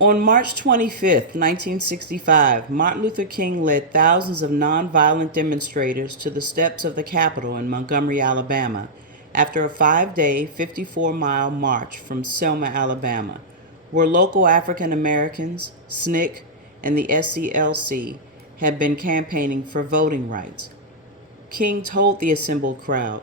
On March 25, 1965, Martin Luther King led thousands of nonviolent demonstrators to the steps of the Capitol in Montgomery, Alabama, after a 5-day, 54-mile march from Selma, Alabama, where local African Americans, SNCC, and the SCLC had been campaigning for voting rights. King told the assembled crowd,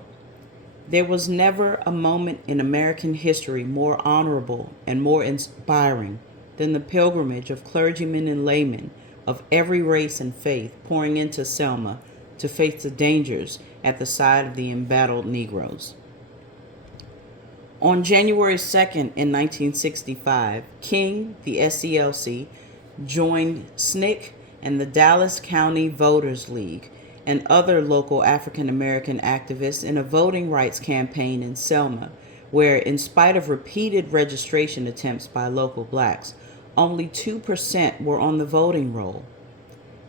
"There was never a moment in American history more honorable and more inspiring than the pilgrimage of clergymen and laymen of every race and faith pouring into Selma to face the dangers at the side of the embattled Negroes." On January 2nd in 1965, King, the SCLC, joined SNCC and the Dallas County Voters League and other local African American activists in a voting rights campaign in Selma, where, in spite of repeated registration attempts by local blacks, only 2% were on the voting roll.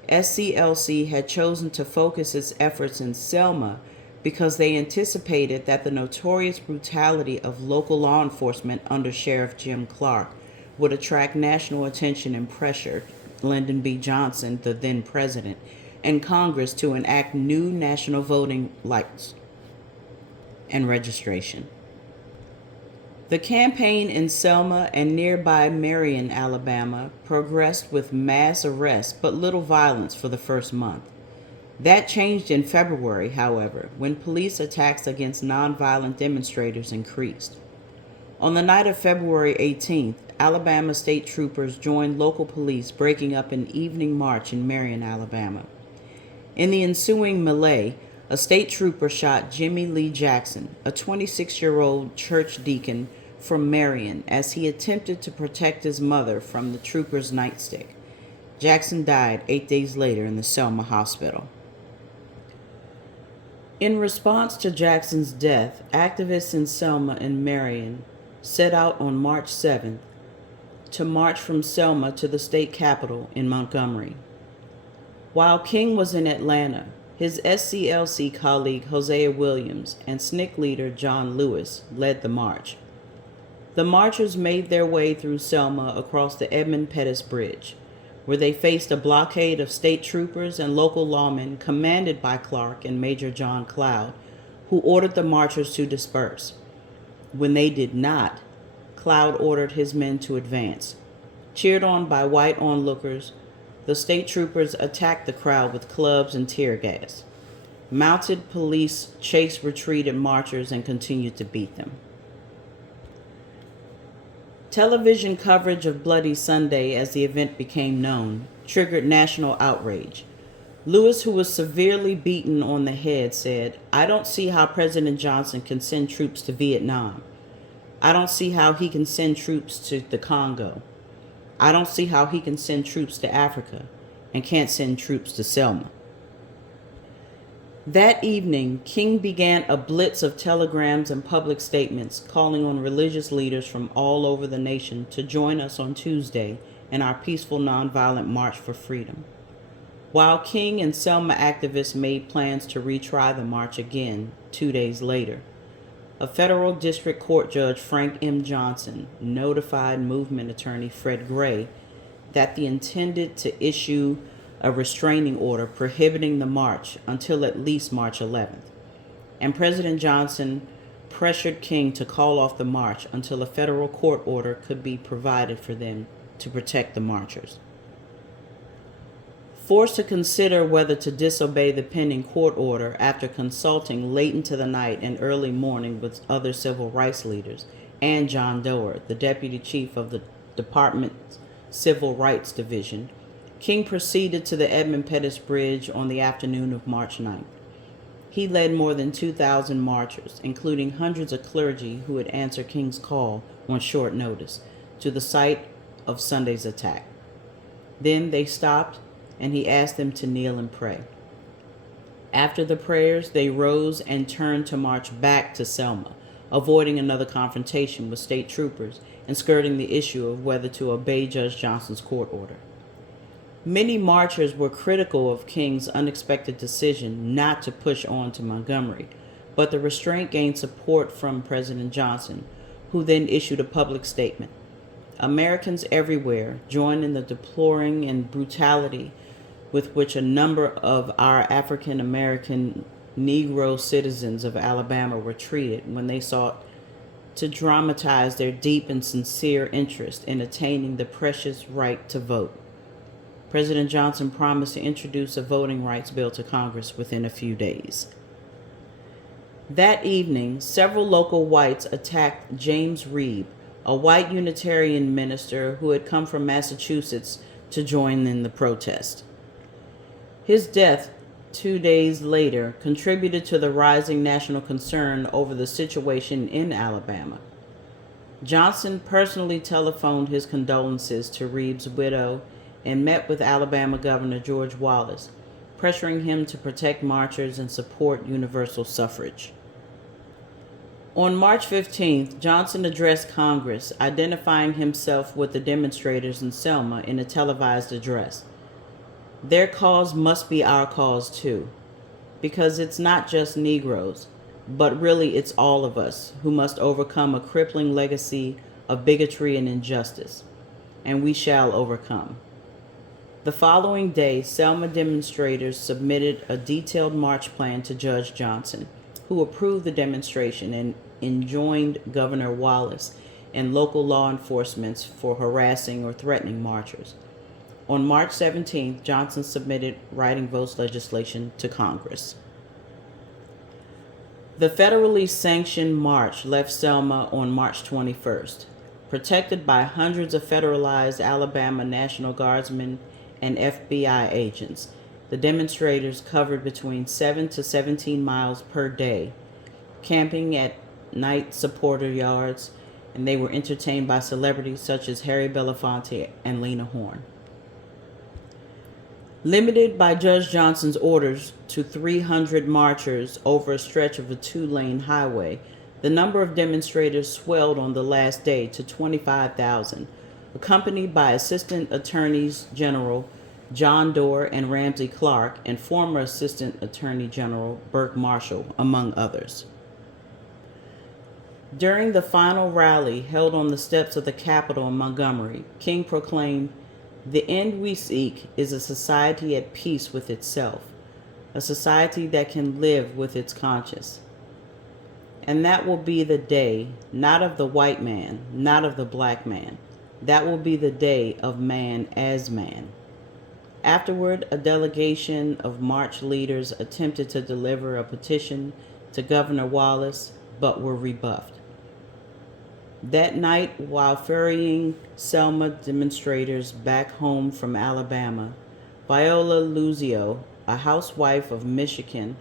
SCLC had chosen to focus its efforts in Selma because they anticipated that the notorious brutality of local law enforcement under Sheriff Jim Clark would attract national attention and pressure Lyndon B. Johnson, the then president, and Congress to enact new national voting rights and registration. The campaign in Selma and nearby Marion, Alabama, progressed with mass arrests but little violence for the first month. That changed in February, however, when police attacks against nonviolent demonstrators increased. On the night of February 18th, Alabama state troopers joined local police, breaking up an evening march in Marion, Alabama. In the ensuing melee, a state trooper shot Jimmy Lee Jackson, a 26-year-old church deacon from Marion, as he attempted to protect his mother from the trooper's nightstick. Jackson died 8 days later in the Selma hospital. In response to Jackson's death, activists in Selma and Marion set out on March 7th to march from Selma to the state capitol in Montgomery. While King was in Atlanta, his SCLC colleague Hosea Williams and SNCC leader John Lewis led the march. The marchers made their way through Selma across the Edmund Pettus Bridge, where they faced a blockade of state troopers and local lawmen commanded by Clark and Major John Cloud, who ordered the marchers to disperse. When they did not, Cloud ordered his men to advance. Cheered on by white onlookers, the state troopers attacked the crowd with clubs and tear gas. Mounted police chased retreated marchers and continued to beat them. Television coverage of Bloody Sunday, as the event became known, triggered national outrage. Lewis, who was severely beaten on the head, said, "I don't see how President Johnson can send troops to Vietnam. I don't see how he can send troops to the Congo. I don't see how he can send troops to Africa and can't send troops to Selma." That evening, King began a blitz of telegrams and public statements calling on religious leaders from all over the nation to join us on Tuesday in our peaceful nonviolent march for freedom. While King and Selma activists made plans to retry the march again 2 days later, a federal district court judge, Frank M. Johnson, notified movement attorney Fred Gray that they intended to issue a restraining order prohibiting the march until at least March 11th. And President Johnson pressured King to call off the march until a federal court order could be provided for them to protect the marchers. Forced to consider whether to disobey the pending court order after consulting late into the night and early morning with other civil rights leaders and John Doerr, the deputy chief of the department's Civil Rights Division, King proceeded to the Edmund Pettus Bridge on the afternoon of March 9th. He led more than 2,000 marchers, including hundreds of clergy who had answered King's call on short notice, to the site of Sunday's attack. Then they stopped, and he asked them to kneel and pray. After the prayers, they rose and turned to march back to Selma, avoiding another confrontation with state troopers and skirting the issue of whether to obey Judge Johnson's court order. Many marchers were critical of King's unexpected decision not to push on to Montgomery, but the restraint gained support from President Johnson, who then issued a public statement. Americans everywhere joined in the deploring and brutality with which a number of our African American Negro citizens of Alabama were treated when they sought to dramatize their deep and sincere interest in attaining the precious right to vote. President Johnson promised to introduce a voting rights bill to Congress within a few days. That evening, several local whites attacked James Reeb, a white Unitarian minister who had come from Massachusetts to join in the protest. His death 2 days later contributed to the rising national concern over the situation in Alabama. Johnson personally telephoned his condolences to Reeb's widow and met with Alabama Governor George Wallace, pressuring him to protect marchers and support universal suffrage. On March 15th, Johnson addressed Congress, identifying himself with the demonstrators in Selma in a televised address. Their cause must be our cause too, because it's not just Negroes, but really it's all of us who must overcome a crippling legacy of bigotry and injustice, and we shall overcome. The following day, Selma demonstrators submitted a detailed march plan to Judge Johnson, who approved the demonstration and enjoined Governor Wallace and local law enforcement for harassing or threatening marchers. On March 17th, Johnson submitted writing votes legislation to Congress. The federally sanctioned march left Selma on March 21st, protected by hundreds of federalized Alabama National Guardsmen and FBI agents. The demonstrators covered between 7 to 17 miles per day, camping at night supporter yards, and they were entertained by celebrities such as Harry Belafonte and Lena Horne. Limited by Judge Johnson's orders to 300 marchers over a stretch of a 2-lane highway, the number of demonstrators swelled on the last day to 25,000, accompanied by Assistant Attorneys General John Doerr and Ramsey Clark and former Assistant Attorney General Burke Marshall, among others. During the final rally held on the steps of the Capitol in Montgomery, King proclaimed, "The end we seek is a society at peace with itself, a society that can live with its conscience. And that will be the day, not of the white man, not of the black man. That will be the day of man as man." Afterward, a delegation of march leaders attempted to deliver a petition to Governor Wallace, but were rebuffed. That night, while ferrying Selma demonstrators back home from Alabama, Viola Luzio, a housewife of Michigan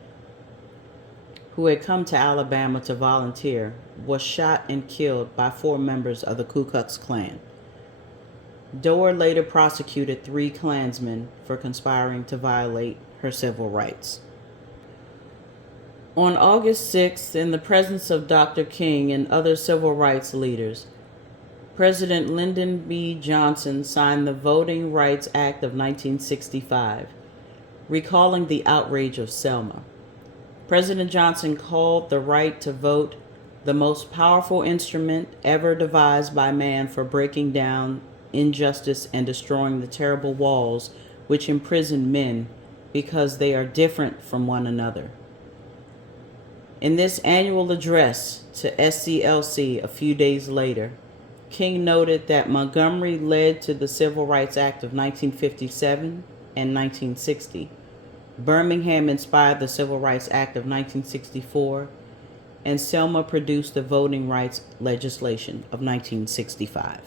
who had come to Alabama to volunteer, was shot and killed by 4 members of the Ku Klux Klan. Doerr later prosecuted 3 Klansmen for conspiring to violate her civil rights. On August 6th, in the presence of Dr. King and other civil rights leaders, President Lyndon B. Johnson signed the Voting Rights Act of 1965, recalling the outrage of Selma. President Johnson called the right to vote the most powerful instrument ever devised by man for breaking down injustice and destroying the terrible walls which imprison men because they are different from one another. In this annual address to SCLC a few days later, King noted that Montgomery led to the Civil Rights Act of 1957 and 1960. Birmingham inspired the Civil Rights Act of 1964, and Selma produced the voting rights legislation of 1965.